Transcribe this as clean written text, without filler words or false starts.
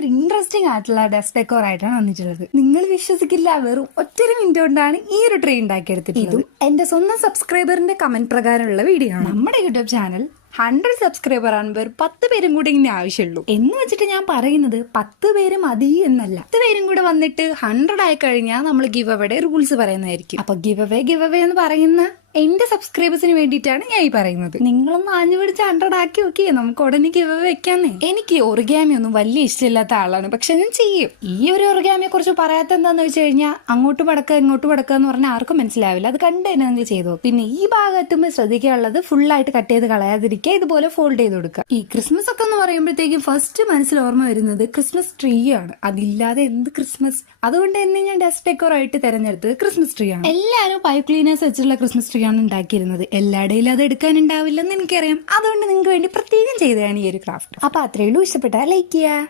ഒരു ഇൻട്രസ്റ്റിംഗ് ആയിട്ടുള്ള desk decor ആയിട്ടാണ് വന്നിട്ടുള്ളത്. നിങ്ങൾ വിശ്വസിക്കില്ല, വെറും ഒറ്റൊരു മിനിറ്റ് കൊണ്ടാണ് ഈ ഒരു ട്രീ ഉണ്ടാക്കിയെടുത്തിട്ടുള്ളത്. ഇതും എന്റെ സ്വന്തം സബ്സ്ക്രൈബറിന്റെ കമന്റ് പ്രകാരമുള്ള വീഡിയോ ആണ്. നമ്മുടെ യൂട്യൂബ് ചാനൽ 100 സബ്സ്ക്രൈബർ ആകുമ്പോൾ 10 പേരും കൂടെ ഇങ്ങനെ ആവശ്യമുള്ളൂ എന്ന് വെച്ചിട്ട് ഞാൻ പറയുന്നത് 10 പേര് മതി എന്നല്ല. 10 പേരും കൂടെ വന്നിട്ട് 100 ആയി കഴിഞ്ഞാൽ നമ്മൾ ഗിവ് അവയുടെ റൂൾസ് പറയുന്നതായിരിക്കും. അപ്പൊ ഗിവ് അവേ എന്ന് പറയുന്ന എന്റെ സബ്സ്ക്രൈബേഴ്സിന് വേണ്ടിയിട്ടാണ് ഞാൻ ഈ പറയുന്നത്. നിങ്ങളൊന്ന് ആഞ്ഞു പിടിച്ച് 100 ആക്കി നോക്കിയേ, നമുക്ക് ഉടനെ ഗിവ് അവേ വെക്കാന്നേ. എനിക്ക് ഒറിഗാമി ഒന്നും വലിയ ഇഷ്ടമില്ലാത്ത ആളാണ്, പക്ഷെ ഞാൻ ചെയ്യും. ഈ ഒരു ഒറിഗാമിയെ കുറിച്ച് പറയാത്ത എന്താന്ന് വെച്ച് കഴിഞ്ഞാൽ അങ്ങോട്ട് പടക്കുക ഇങ്ങോട്ട് പടക്കുക എന്ന് പറഞ്ഞാൽ ആർക്കും മനസ്സിലാവില്ല. അത് കണ്ട് തന്നെ നിങ്ങൾ ചെയ്തോ. പിന്നെ ഈ ഭാഗത്തുമ്പോൾ ശ്രദ്ധിക്കാനുള്ളത് ഫുള്ളായിട്ട് കട്ട് ചെയ്ത് കളയാതിരിക്കുക, ഇതുപോലെ ഫോൾഡ് ചെയ്ത് കൊടുക്കുക. ഈ ക്രിസ്മസ് ഒക്കെ എന്ന് പറയുമ്പോഴത്തേക്കും ഫസ്റ്റ് മനസ്സിൽ ഓർമ്മ വരുന്നത് ക്രിസ്മസ് ട്രീ ആണ്. അതില്ലാതെ എന്ത് ക്രിസ്മസ്? അതുകൊണ്ട് തന്നെ ഞാൻ ഡെസ്ക് ഡെക്കോർ ആയിട്ട് തെരഞ്ഞെടുത്തത് ക്രിസ്മസ് ട്രീ ആണ്. എല്ലാവരും പൈപ്പ് ക്ലീനേഴ്സ് വെച്ചുള്ള ക്രിസ്മസ് ട്രീ ആണ് ഉണ്ടാക്കിയിരുന്നത്. എല്ലായിടയിലും അത് എടുക്കാനുണ്ടാവില്ലെന്ന് എനിക്കറിയാം. അതുകൊണ്ട് നിങ്ങൾക്ക് വേണ്ടി പ്രത്യേകം ചെയ്തതാണ് ഈ ഒരു ക്രാഫ്റ്റ്. അപ്പൊ അത്രയുള്ളൂ. ഇഷ്ടപ്പെട്ടാൽ ലൈക്ക് ചെയ്യുക.